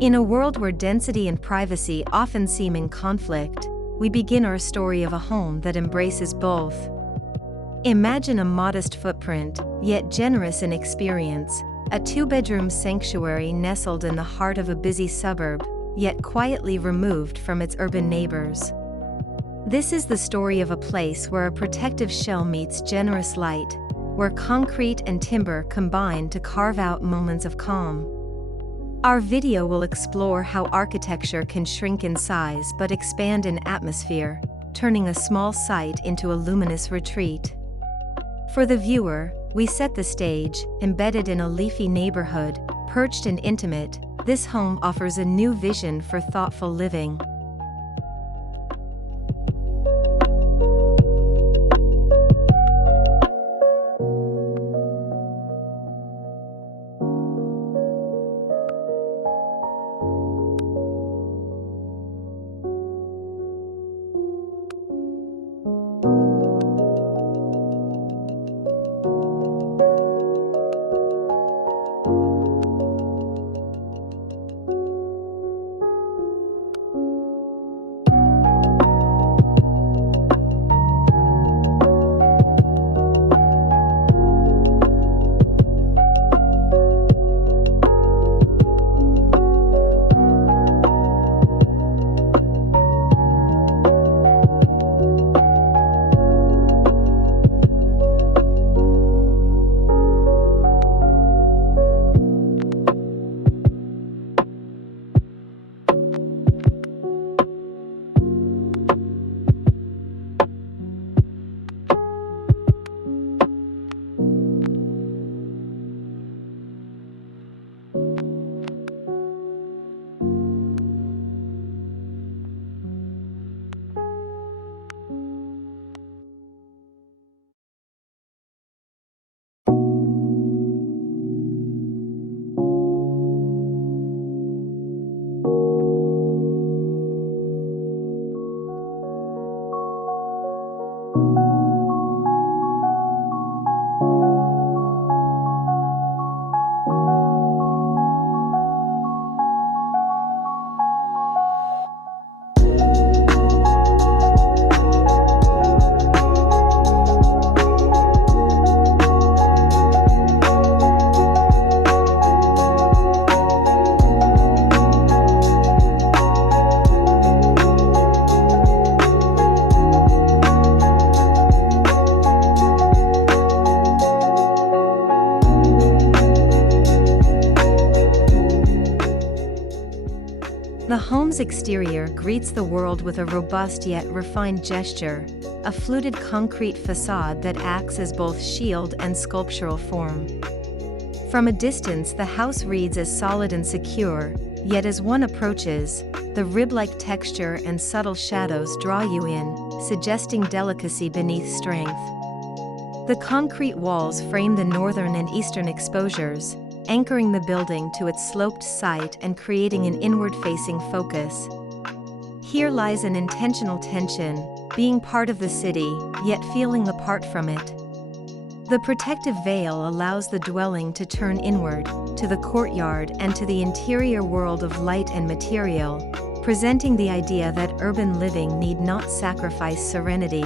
In a world where density and privacy often seem in conflict, we begin our story of a home that embraces both. Imagine a modest footprint, yet generous in experience, a two-bedroom sanctuary nestled in the heart of a busy suburb, yet quietly removed from its urban neighbors. This is the story of a place where a protective shell meets generous light, where concrete and timber combine to carve out moments of calm. Our video will explore how architecture can shrink in size but expand in atmosphere, turning a small site into a luminous retreat. For the viewer, we set the stage. Embedded in a leafy neighborhood, perched and intimate, this home offers a new vision for thoughtful living. The home's exterior greets the world with a robust yet refined gesture, a fluted concrete façade that acts as both shield and sculptural form. From a distance, the house reads as solid and secure, yet as one approaches, the rib-like texture and subtle shadows draw you in, suggesting delicacy beneath strength. The concrete walls frame the northern and eastern exposures, anchoring the building to its sloped site and creating an inward-facing focus. Here lies an intentional tension, being part of the city, yet feeling apart from it. The protective veil allows the dwelling to turn inward, to the courtyard and to the interior world of light and material, presenting the idea that urban living need not sacrifice serenity.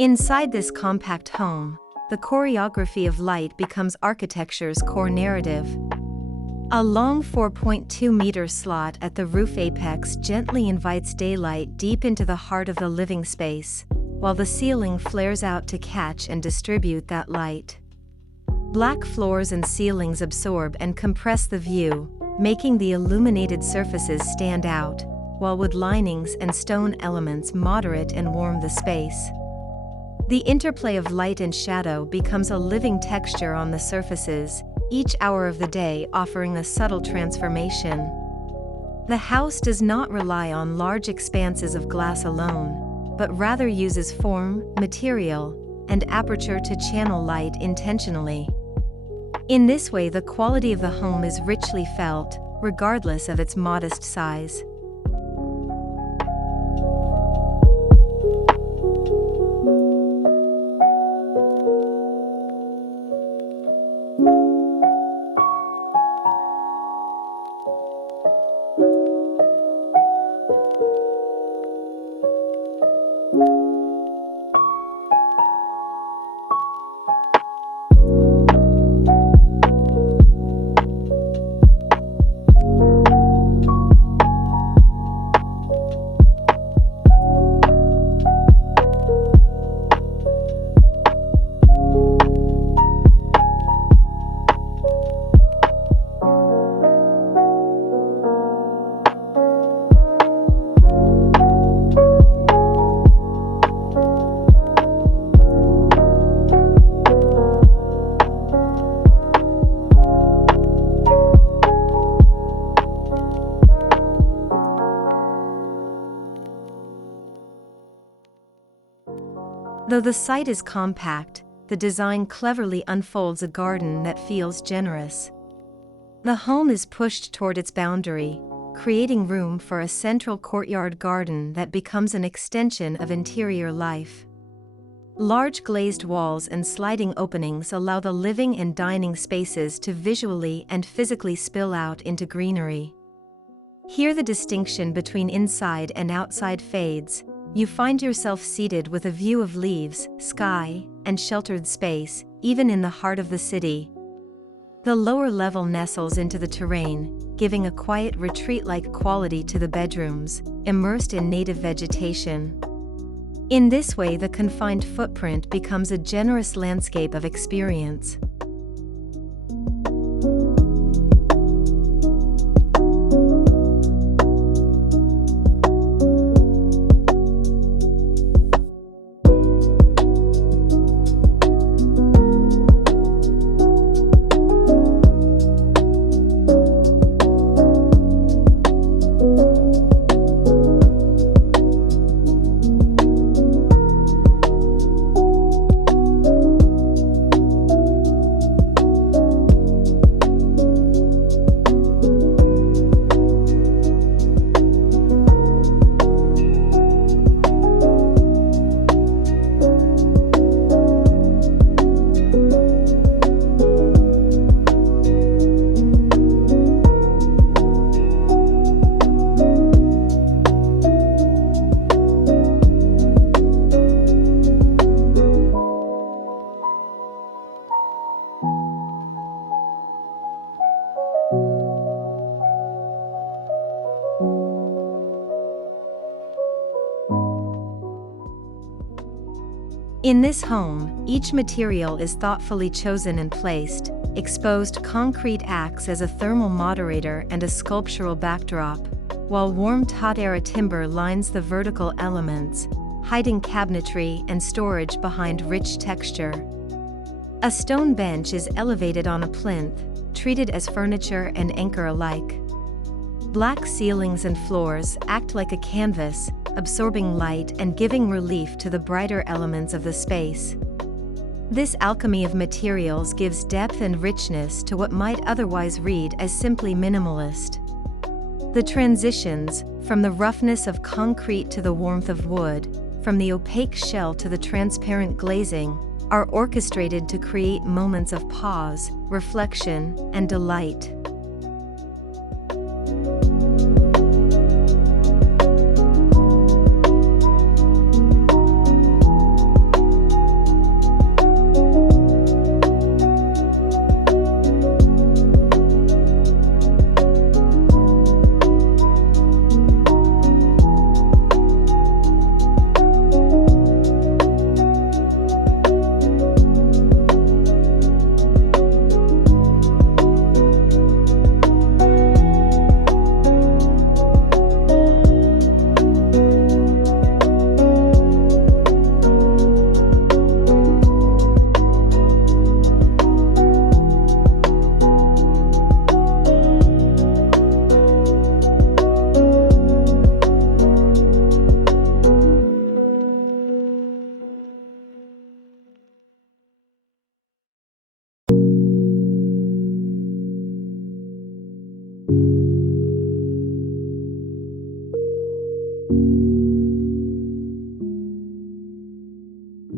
Inside this compact home, the choreography of light becomes architecture's core narrative. A long 4.2-meter slot at the roof apex gently invites daylight deep into the heart of the living space, while the ceiling flares out to catch and distribute that light. Black floors and ceilings absorb and compress the view, making the illuminated surfaces stand out, while wood linings and stone elements moderate and warm the space. The interplay of light and shadow becomes a living texture on the surfaces, each hour of the day offering a subtle transformation. The house does not rely on large expanses of glass alone, but rather uses form, material, and aperture to channel light intentionally. In this way, the quality of the home is richly felt, regardless of its modest size. Though the site is compact, the design cleverly unfolds a garden that feels generous. The home is pushed toward its boundary, creating room for a central courtyard garden that becomes an extension of interior life. Large glazed walls and sliding openings allow the living and dining spaces to visually and physically spill out into greenery. Here the distinction between inside and outside fades. You find yourself seated with a view of leaves, sky, and sheltered space, even in the heart of the city. The lower level nestles into the terrain, giving a quiet retreat-like quality to the bedrooms, immersed in native vegetation. In this way, the confined footprint becomes a generous landscape of experience. In this home, each material is thoughtfully chosen and placed. Exposed concrete acts as a thermal moderator and a sculptural backdrop, while warmed hot-era timber lines the vertical elements, hiding cabinetry and storage behind rich texture. A stone bench is elevated on a plinth, treated as furniture and anchor alike. Black ceilings and floors act like a canvas, absorbing light and giving relief to the brighter elements of the space. This alchemy of materials gives depth and richness to what might otherwise read as simply minimalist. The transitions, from the roughness of concrete to the warmth of wood, from the opaque shell to the transparent glazing, are orchestrated to create moments of pause, reflection, and delight.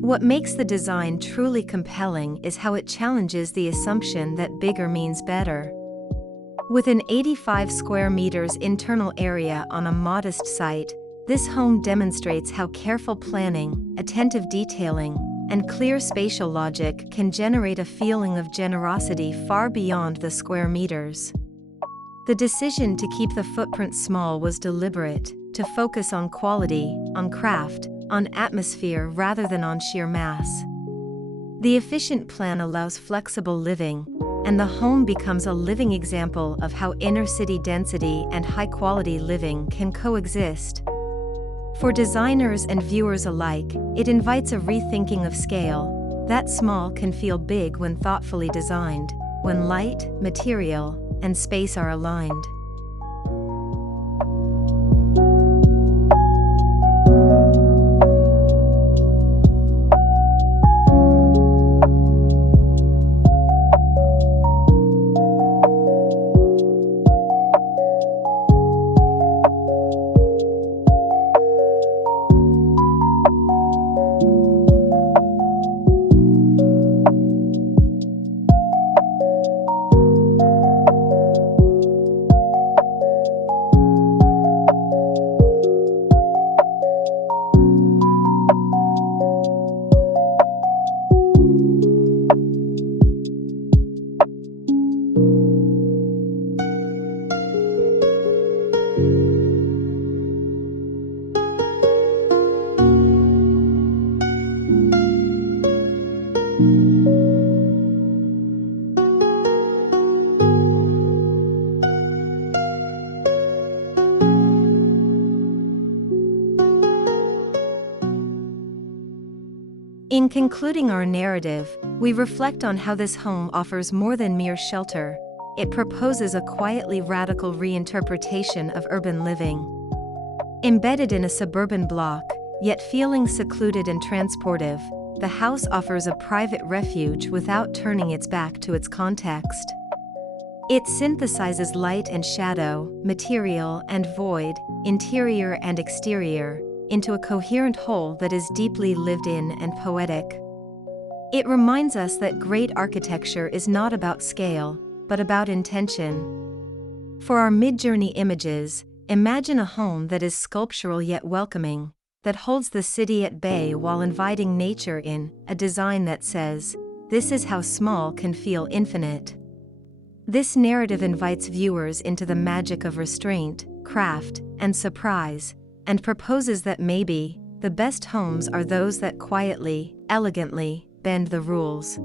What makes the design truly compelling is how it challenges the assumption that bigger means better. With an 85 square meters internal area on a modest site, this home demonstrates how careful planning, attentive detailing, and clear spatial logic can generate a feeling of generosity far beyond the square meters. The decision to keep the footprint small was deliberate, to focus on quality, on craft, on atmosphere rather than on sheer mass. The efficient plan allows flexible living, and the home becomes a living example of how inner-city density and high-quality living can coexist. For designers and viewers alike, it invites a rethinking of scale. That small can feel big when thoughtfully designed, when light, material, and space are aligned. In concluding our narrative, we reflect on how this home offers more than mere shelter. It proposes a quietly radical reinterpretation of urban living. Embedded in a suburban block, yet feeling secluded and transportive, the house offers a private refuge without turning its back to its context. It synthesizes light and shadow, material and void, interior and exterior, into a coherent whole that is deeply lived in and poetic. It reminds us that great architecture is not about scale, but about intention. For our mid-journey images, imagine a home that is sculptural yet welcoming, that holds the city at bay while inviting nature in, a design that says, "This is how small can feel infinite." This narrative invites viewers into the magic of restraint, craft, and surprise, and proposes that maybe, the best homes are those that quietly, elegantly, bend the rules.